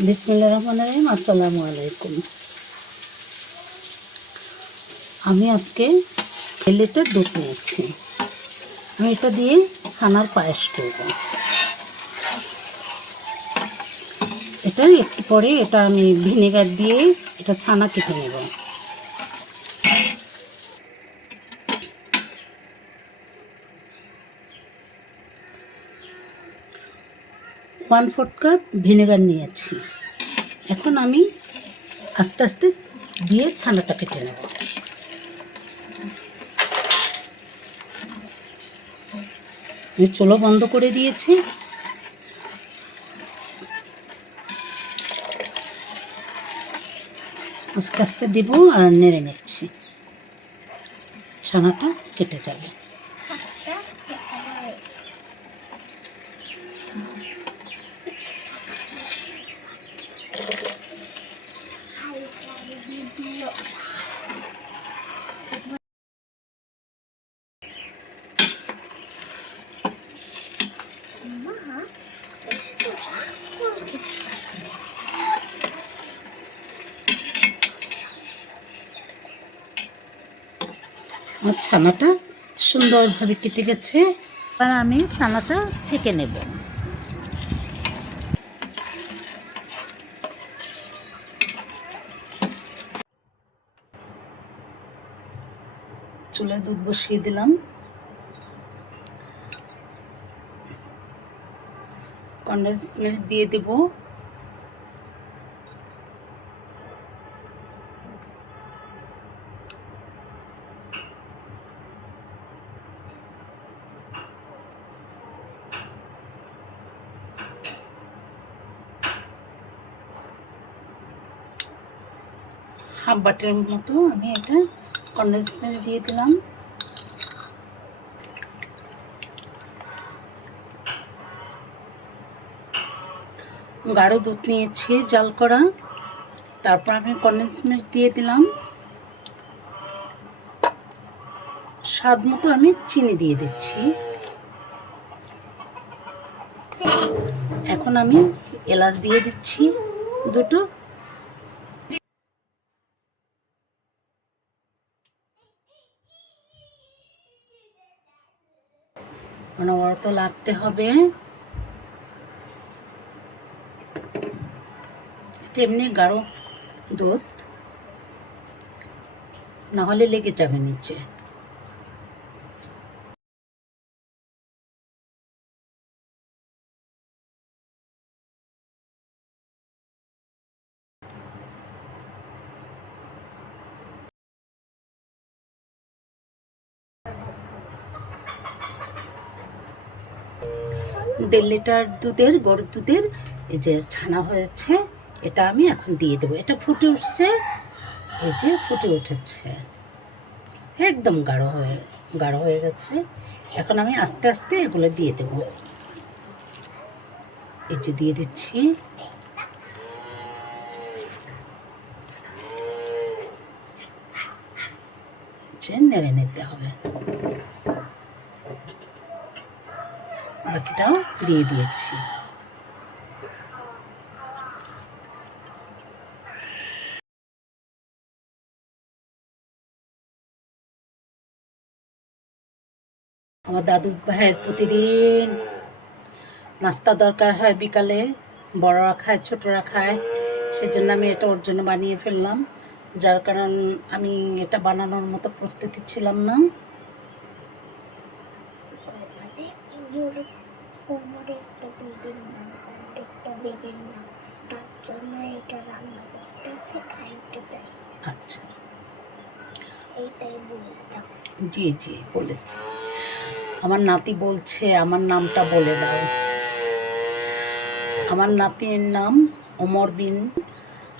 বিসমিল্লা রহমান রহিম, আসসালামু আলাইকুম। আমি আজকে দেড় লিটার দুধ নিয়েছি। আমি এটা দিয়ে সানার পায়েস করব। এটা একটু পরে এটা আমি ভিনেগার দিয়ে এটা ছানা কেটে নেব। ওয়ান ফোর্থ কাপ ভিনেগার নিয়েছি। এখন আমি আস্তে আস্তে দিয়ে ছানাটা কেটে নেব। চুলো বন্ধ করে দিয়েছি। আস্তে আস্তে দিব আর নেড়ে নিচ্ছি। ছানাটা কেটে যাবে। আমার ছানাটা সুন্দরভাবে কেটে গেছে। আর আমি ছানাটা ছেঁকে নেব। চুলায় দুধ বসিয়ে দিলাম। কন্ডেন্স মিল্ক দিয়ে দেব। হাফ বাটের মতো আমি এটা কন্ডেন্স মিল্ক দিয়ে দিলাম। গাঢ় দুধ নিয়েছি, জাল করা। তারপর আমি কন্ডেন্স মিল্ক দিয়ে দিলাম। স্বাদ মতো আমি চিনি দিয়ে দিচ্ছি। এখন আমি এলাচ দিয়ে দিচ্ছি দুটো। অনবরত লাগতে হবে। এটা এমনি গাঢ় দুধ নাহলে লেগে যাবে নিচে। দেড় লিটার দুধের, গরুর দুধের, এই যে ছানা হয়েছে, এটা আমি এখন দিয়ে দেবো। এটা ফুটে উঠছে, এই যে ফুটে উঠেছে। একদম গাঢ় হয়ে গাঢ় হয়ে গেছে। এখন আমি আস্তে আস্তে এগুলো দিয়ে দেবো। এই যে দিয়ে দিচ্ছি। নেড়ে নিতে হবে। বাকিটাও দিয়ে দিয়েছি। আমার দাদু ভাইয়ের প্রতিদিন নাস্তা দরকার হয় বিকালে, বড়রা খায়, ছোটরা খায়, সেজন্য আমি এটা ওর জন্য বানিয়ে ফেললাম। যার কারণ আমি এটা বানানোর মতো প্রস্তুতি ছিলাম না। কোমরে একটা বেবির নাম একটা বেবির নাম তার জন্য এটা রান্না করতে আসে খাইতে চাই আচ্ছা। এইটাই বলে দাও জি জি, বলেছি। আমার নাতি বলছে, আমার নামটা বলে দাও। আমার নাতির নাম ওমর বিন,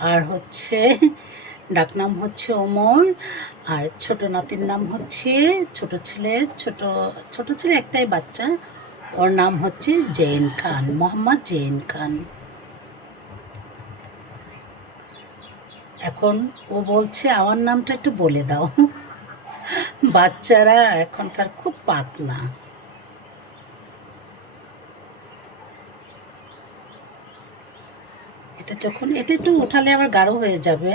আর হচ্ছে, ডাকনাম হচ্ছে ওমর, আর ছোট নাতির নাম হচ্ছে ছোট ছেলের ছোট ছোট ছেলে একটাই বাচ্চা ওর নাম হচ্ছে জেন খান, মোহাম্মদ জেন খান। এখন ও বলছে, আমার নামটা একটু বলে দাও। বাচ্চারা এখনকার খুব পাকনা। এটা যখন, এটা একটু উঠালে আবার গাঢ় হয়ে যাবে।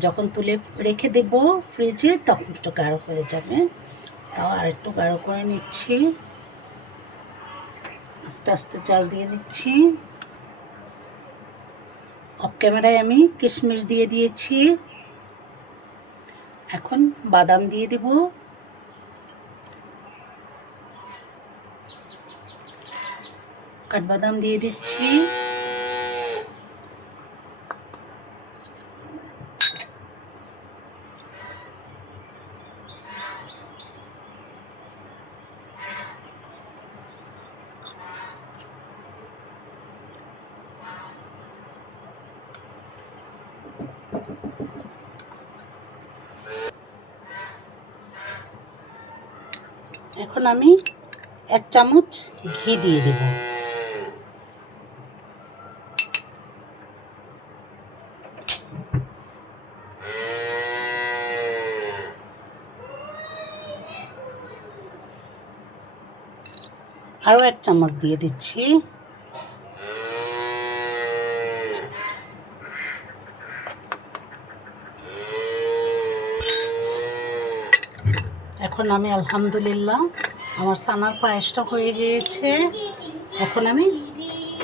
যখন তুলে রেখে দেব ফ্রিজে, তখন একটু গাঢ় হয়ে যাবে। তাও আর একটু গাঢ় করে নিচ্ছি। আস্তে আস্তে চাল দিয়ে দিচ্ছি অফ ক্যামেরায় আমি কিশমিশ দিয়ে দিয়েছি। এখন বাদাম দিয়ে দেব। কাঠবাদাম দিয়ে দিচ্ছি। এখন আমি এক চামচ ঘি দিয়ে দেব। আরও এক চামচ দিয়ে দিচ্ছি। এখন আমি আলহামদুলিল্লাহ আমার সানার পায়েসটা হয়ে গিয়েছে। এখন আমি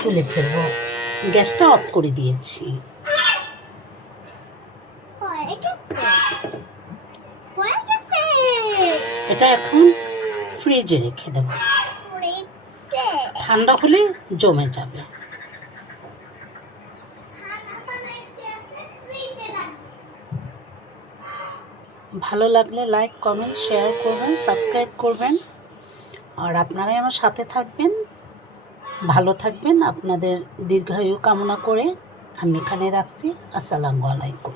তুলে ফেলব। গ্যাসটা অফ করে দিয়েছি। এটা এখন ফ্রিজে রেখে দেবো। ঠান্ডা হলে জমে যাবে। ভালো লাগলে লাইক কমেন্ট শেয়ার করবেন সাবস্ক্রাইব করবেন। আর আপনারাই আমার সাথে থাকবেন, ভালো থাকবেন। আপনাদের দীর্ঘায়ু কামনা করে আমি এখানে রাখছি। আসসালামু আলাইকুম।